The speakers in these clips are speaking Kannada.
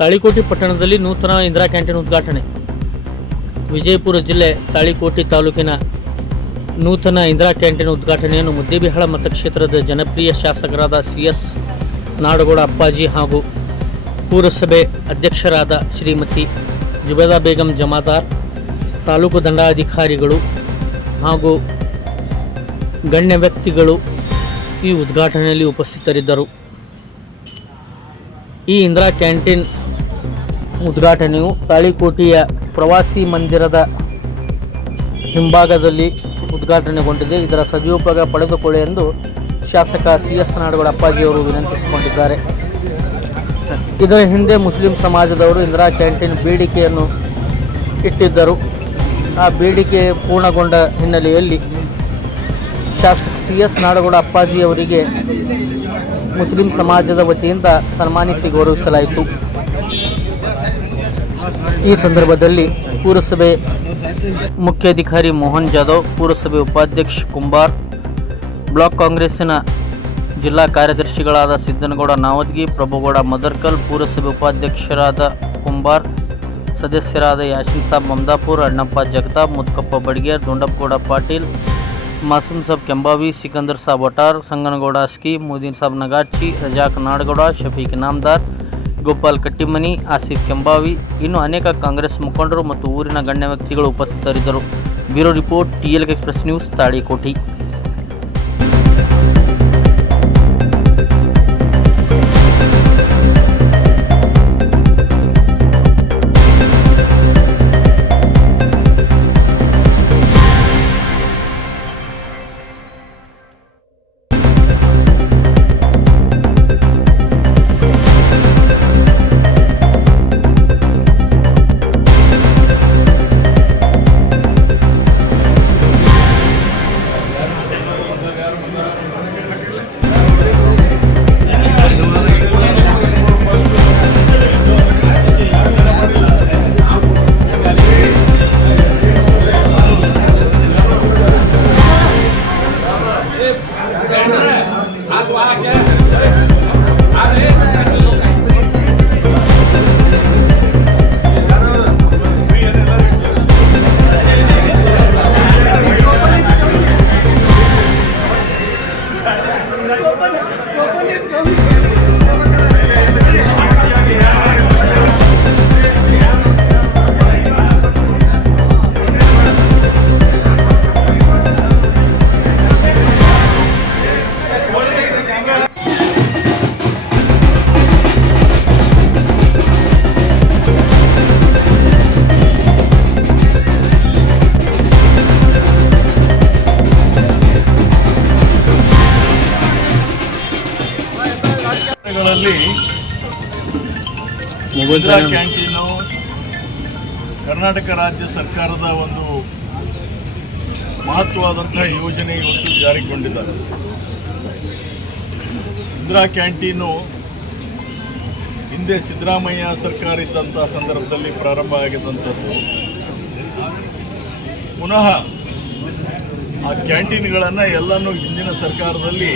ತಾಳಿಕೋಟೆ ಪಟ್ಟಣದಲ್ಲಿ ನೂತನ ಇಂದಿರಾ ಕ್ಯಾಂಟೀನ್ ಉದ್ಘಾಟನೆ. ವಿಜಯಪುರ ಜಿಲ್ಲೆ ತಾಳಿಕೋಟೆ ತಾಲೂಕಿನ ನೂತನ ಇಂದಿರಾ ಕ್ಯಾಂಟೀನ್ ಉದ್ಘಾಟನೆಯನ್ನು ಮುದ್ದೇಬಿಹಾಳ ಮತಕ್ಷೇತ್ರದ ಜನಪ್ರಿಯ ಶಾಸಕರಾದ CS ನಾಡಗೌಡ ಅಪ್ಪಾಜಿ ಹಾಗೂ ಪುರಸಭೆ ಅಧ್ಯಕ್ಷರಾದ ಶ್ರೀಮತಿ ಜುಬೇದಾ ಬೇಗಂ ಜಮಾದಾರ್, ತಾಲೂಕು ದಂಡಾಧಿಕಾರಿಗಳು ಹಾಗೂ ಗಣ್ಯ ವ್ಯಕ್ತಿಗಳು ಈ ಉದ್ಘಾಟನೆಯಲ್ಲಿ ಉಪಸ್ಥಿತರಿದ್ದರು. ಈ ಇಂದಿರಾ ಕ್ಯಾಂಟೀನ್ ಉದ್ಘಾಟನೆಯು ತಾಳಿಕೋಟೆಯ ಪ್ರವಾಸಿ ಮಂದಿರದ ಹಿಂಭಾಗದಲ್ಲಿ ಉದ್ಘಾಟನೆಗೊಂಡಿದೆ. ಇದರ ಸದುಪಯೋಗ ಪಡೆದುಕೊಳ್ಳಿ ಎಂದು ಶಾಸಕ CS ನಾಡಗೌಡ ಅಪ್ಪಾಜಿಯವರು ವಿನಂತಿಸಿಕೊಂಡಿದ್ದಾರೆ. ಇದರ ಹಿಂದೆ ಮುಸ್ಲಿಂ ಸಮಾಜದವರು ಇಂದಿರಾ ಕ್ಯಾಂಟೀನ್ ಬೇಡಿಕೆಯನ್ನು ಇಟ್ಟಿದ್ದರು. ಆ ಬೇಡಿಕೆ ಪೂರ್ಣಗೊಂಡ ಹಿನ್ನೆಲೆಯಲ್ಲಿ ಶಾಸಕ CS ನಾಡಗೌಡ ಅಪ್ಪಾಜಿಯವರಿಗೆ ಮುಸ್ಲಿಂ ಸಮಾಜದ ವತಿಯಿಂದ ಸನ್ಮಾನಿಸಿ ಗೌರವಿಸಲಾಯಿತು. ಈ ಸಂದರ್ಭದಲ್ಲಿ ಪುರಸಭೆ ಮುಖ್ಯಾಧಿಕಾರಿ ಮೋಹನ್ ಜಾಧವ್, ಪುರಸಭೆ ಉಪಾಧ್ಯಕ್ಷ ಕುಂಬಾರ್, ಬ್ಲಾಕ್ ಕಾಂಗ್ರೆಸ್ಸಿನ ಜಿಲ್ಲಾ ಕಾರ್ಯದರ್ಶಿಗಳಾದ ಸಿದ್ದನಗೌಡ ನಾವದ್ಗಿ, ಪ್ರಭುಗೌಡ ಮದರ್ಕಲ್, ಪುರಸಭೆ ಉಪಾಧ್ಯಕ್ಷರಾದ ಕುಂಬಾರ್, ಸದಸ್ಯರಾದ ಯಾಶಿನ್ ಸಾಬ್ ಮಮದಾಪುರ್, ಅಣ್ಣಪ್ಪ ಜಗತಾಪ್, ಮುತ್ಕಪ್ಪ ಬಡ್ಗೇರ್, ದುಂಡಪ್ಪಗೌಡ ಪಾಟೀಲ್, ಮಾಸೂಮ್ ಸಾಬ್ ಕೆಂಬಾವಿ, ಸಿಕಂದರ್ ಸಾಬ್ ವಟಾರ್, ಸಂಗನಗೌಡ ಅಸ್ಕಿ, ಮುದೀನ್ ಸಾಬ್ ನಗಾರ್ಚಿ, ರಜಾಕ್ ನಾಡಗೌಡ, ಶಫೀಕ್ ಇನಾಮದಾರ್, ಗೋಪಾಲ್ ಕಟ್ಟಿಮನಿ, ಆಸಿಫ್ ಕೆಂಬಾವಿ, ಇನ್ನು ಅನೇಕ ಕಾಂಗ್ರೆಸ್ ಮುಖಂಡರು ಮತ್ತು ಊರಿನ ಗಣ್ಯ ವ್ಯಕ್ತಿಗಳು ಉಪಸ್ಥಿತರಿದ್ದರು. Bureau report, TLK express news, Talikote. Indira canteen Karnataka ರಾಜ್ಯ ಸರ್ಕಾರದ ಒಂದು ಮಹತ್ವವಾದಂಥ ಯೋಜನೆ ಇವತ್ತು ಜಾರಿಗೊಂಡಿದ್ದಾರೆ. ಇಂದಿರಾ ಕ್ಯಾಂಟೀನು ಹಿಂದೆ ಸಿದ್ದರಾಮಯ್ಯ ಸರ್ಕಾರ ಇದ್ದಂಥ ಸಂದರ್ಭದಲ್ಲಿ ಪ್ರಾರಂಭ ಆಗಿದ್ದಂಥದ್ದು. ಪುನಃ ಆ ಕ್ಯಾಂಟೀನ್ಗಳನ್ನು ಎಲ್ಲನೂ ಹಿಂದಿನ ಸರ್ಕಾರದಲ್ಲಿ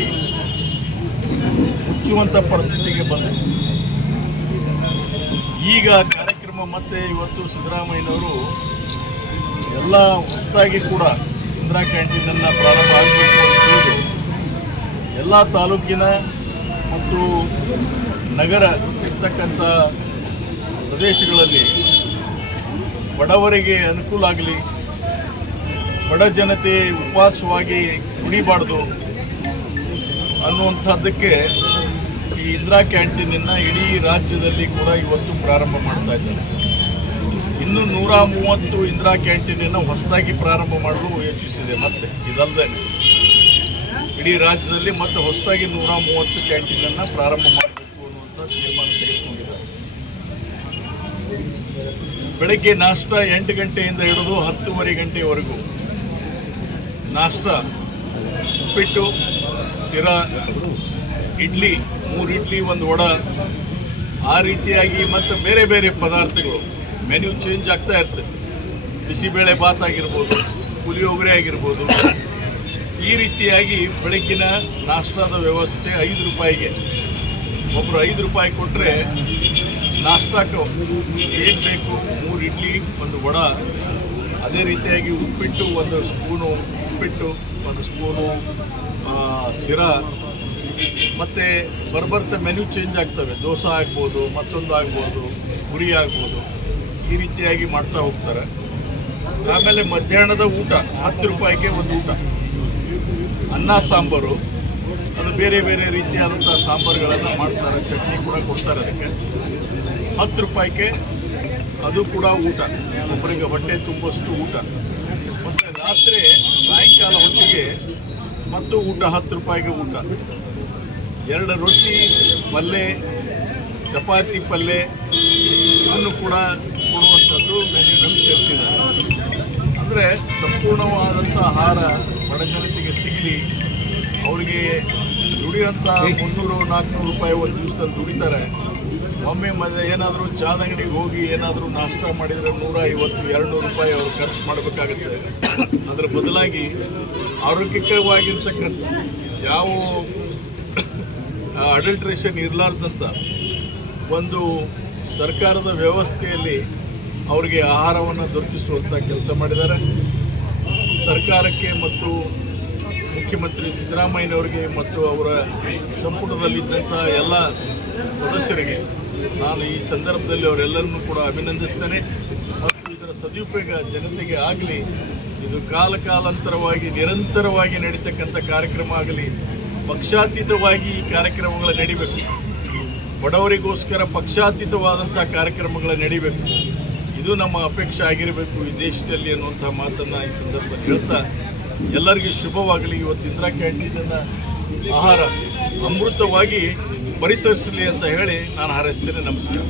ಮುಚ್ಚುವಂಥ ಪರಿಸ್ಥಿತಿಗೆ ಬಂದಿದೆ. ಈಗ ಕಾರ್ಯಕ್ರಮ ಮತ್ತೆ ಇವತ್ತು ಸಿದ್ದರಾಮಯ್ಯನವರು ಎಲ್ಲ ಹೊಸದಾಗಿ ಕೂಡ ಇಂದಿರಾ ಕ್ಯಾಂಟೀನನ್ನು ಪ್ರಾರಂಭ ಆಗಬೇಕು ಅಂತ ಹೇಳಿ ಎಲ್ಲ ತಾಲೂಕಿನ ಮತ್ತು ನಗರ ಇರ್ತಕ್ಕಂಥ ಪ್ರದೇಶಗಳಲ್ಲಿ ಬಡವರಿಗೆ ಅನುಕೂಲ ಆಗಲಿ, ಬಡ ಜನತೆ ಉಪವಾಸವಾಗಿ ಉಳಿಬಾರ್ದು ಅನ್ನುವಂಥದ್ದಕ್ಕೆ ಈ ಇಂದಿರಾ ಕ್ಯಾಂಟೀನನ್ನು ಇಡೀ ರಾಜ್ಯದಲ್ಲಿ ಕೂಡ ಇವತ್ತು ಪ್ರಾರಂಭ ಮಾಡ್ತಾ ಇದ್ದಾರೆ. ಇನ್ನು 130 ಇಂದಿರಾ ಕ್ಯಾಂಟೀನನ್ನು ಹೊಸದಾಗಿ ಪ್ರಾರಂಭ ಮಾಡಲು ಯೋಚಿಸಿದೆ. ಮತ್ತೆ ಇದಲ್ಲದೆ ಇಡೀ ರಾಜ್ಯದಲ್ಲಿ ಮತ್ತೆ ಹೊಸದಾಗಿ 130 ಕ್ಯಾಂಟೀನನ್ನು ಪ್ರಾರಂಭ ಮಾಡಬೇಕು ಅನ್ನುವಂಥ ತೀರ್ಮಾನ ತೆಗೆದುಕೊಂಡಿದ್ದಾರೆ. ಬೆಳಗ್ಗೆ ನಾಷ್ಟ 8 ಗಂಟೆಯಿಂದ ಹಿಡಿದು 10:30 ಗಂಟೆವರೆಗೂ ನಾಷ್ಟ ಉಪ್ಪಿಟ್ಟು, ಶಿರಾ, ಇಡ್ಲಿ, 3 ಇಡ್ಲಿ, 1 ವಡ, ಆ ರೀತಿಯಾಗಿ ಮತ್ತು ಬೇರೆ ಬೇರೆ ಪದಾರ್ಥಗಳು ಮೆನ್ಯೂ ಚೇಂಜ್ ಆಗ್ತಾ ಇರ್ತದೆ. ಬಿಸಿಬೇಳೆ ಬಾತ್ ಆಗಿರ್ಬೋದು, ಪುಳಿಯೋಗರೆ ಆಗಿರ್ಬೋದು, ಈ ರೀತಿಯಾಗಿ ಬೆಳಗ್ಗಿನ ನಾಷ್ಟಾದ ವ್ಯವಸ್ಥೆ 5 ರೂಪಾಯಿಗೆ. ಒಬ್ಬರು 5 ರೂಪಾಯಿ ಕೊಟ್ಟರೆ ನಾಷ್ಟಾಕ್ಕೆ ಏನು ಬೇಕು 3 ಇಡ್ಲಿ, 1 ವಡ, ಅದೇ ರೀತಿಯಾಗಿ ಉಪ್ಪಿಟ್ಟು 1 ಸ್ಪೂನು ಉಪ್ಪಿಟ್ಟು, 1 ಸ್ಪೂನು ಶಿರಾ, ಮತ್ತು ಬರ್ಬರ್ತಾ ಮೆನ್ಯೂ ಚೇಂಜ್ ಆಗ್ತವೆ. ದೋಸೆ ಆಗ್ಬೋದು, ಮತ್ತೊಂದು ಆಗ್ಬೋದು, ಪುರಿ ಆಗ್ಬೋದು, ಈ ರೀತಿಯಾಗಿ ಮಾಡ್ತಾ ಹೋಗ್ತಾರೆ. ಆಮೇಲೆ ಮಧ್ಯಾಹ್ನದ ಊಟ 10 ರೂಪಾಯಿಗೆ 1 ಊಟ, ಅನ್ನ ಸಾಂಬಾರು, ಅದು ಬೇರೆ ಬೇರೆ ರೀತಿಯಾದಂಥ ಸಾಂಬಾರುಗಳನ್ನು ಮಾಡ್ತಾರೆ, ಚಟ್ನಿ ಕೂಡ ಕೊಡ್ತಾರೆ. ಅದಕ್ಕೆ 10 ರೂಪಾಯಿಗೆ ಅದು ಕೂಡ ಊಟ, ಒಬ್ಬರಿಗೆ ಹೊಟ್ಟೆ ತುಂಬಷ್ಟು ಊಟ. ಮತ್ತು ರಾತ್ರಿ ಸಾಯಂಕಾಲ ಹೊತ್ತಿಗೆ ಮತ್ತು ಊಟ 10 ರೂಪಾಯಿಗೆ ಊಟ. 2 ರೊಟ್ಟಿ, ಪಲ್ಯ, ಚಪಾತಿ ಪಲ್ಯ ಇದನ್ನು ಕೂಡ ಕೊಡುವಂಥದ್ದು ಮೆನ್ಯೂನಲ್ಲಿ ಸೇರಿಸಿದ್ದಾರೆ. ಅಂದರೆ ಸಂಪೂರ್ಣವಾದಂಥ ಆಹಾರ ಬಡ ಜನತೆಗೆ ಸಿಗಲಿ, ಅವರಿಗೆ ದುಡಿಯೋಂಥ 300-400 ರೂಪಾಯಿ ಒಂದು ದಿವಸದಲ್ಲಿ ದುಡಿತಾರೆ. ಒಮ್ಮೆ ಏನಾದರೂ ಚಾದ ಅಂಗಡಿಗೆ ಹೋಗಿ ಏನಾದರೂ ನಾಷ್ಟ ಮಾಡಿದರೆ 150-200 ರೂಪಾಯಿ ಅವರು ಖರ್ಚು ಮಾಡಬೇಕಾಗುತ್ತೆ. ಅದರ ಬದಲಾಗಿ ಆರೋಗ್ಯಕರವಾಗಿರ್ತಕ್ಕಂಥ ಯಾವ ಅಡಲ್ಟ್ರೇಷನ್ ಇರಲಾರ್ದಂಥ ಒಂದು ಸರ್ಕಾರದ ವ್ಯವಸ್ಥೆಯಲ್ಲಿ ಅವರಿಗೆ ಆಹಾರವನ್ನು ದೊರಕಿಸುವಂಥ ಕೆಲಸ ಮಾಡಿದ್ದಾರೆ. ಸರ್ಕಾರಕ್ಕೆ ಮತ್ತು ಮುಖ್ಯಮಂತ್ರಿ ಸಿದ್ದರಾಮಯ್ಯನವರಿಗೆ ಮತ್ತು ಅವರ ಸಂಪುಟದಲ್ಲಿದ್ದಂಥ ಎಲ್ಲ ಸದಸ್ಯರಿಗೆ ನಾನು ಈ ಸಂದರ್ಭದಲ್ಲಿ ಅವರೆಲ್ಲರನ್ನೂ ಕೂಡ ಅಭಿನಂದಿಸ್ತೇನೆ. ಮತ್ತು ಇದರ ಸದುಪಯೋಗ ಜನತೆಗೆ ಆಗಲಿ, ಇದು ಕಾಲಾಂತರವಾಗಿ ನಿರಂತರವಾಗಿ ನಡೀತಕ್ಕಂಥ ಕಾರ್ಯಕ್ರಮ ಆಗಲಿ, ಪಕ್ಷಾತೀತವಾಗಿ ಈ ಕಾರ್ಯಕ್ರಮಗಳ ನಡಿಬೇಕು. ಬಡವರಿಗೋಸ್ಕರ ಪಕ್ಷಾತೀತವಾದಂಥ ಕಾರ್ಯಕ್ರಮಗಳ ನಡಿಬೇಕು. ಇದು ನಮ್ಮ ಅಪೇಕ್ಷೆ ಆಗಿರಬೇಕು ಈ ದೇಶದಲ್ಲಿ ಅನ್ನುವಂಥ ಮಾತನ್ನು ಈ ಸಂದರ್ಭದಲ್ಲಿ ಹೇಳ್ತಾ, ಎಲ್ಲರಿಗೂ ಶುಭವಾಗಲಿ. ಇವತ್ತು ಇಂದಿರಾ ಕ್ಯಾಂಟೀನನ್ನು ಆಹಾರ ಅಮೃತವಾಗಿ ಪರಿಸರಿಸಲಿ ಅಂತ ಹೇಳಿ ನಾನು ಹಾರೈಸ್ತೇನೆ. ನಮಸ್ಕಾರ.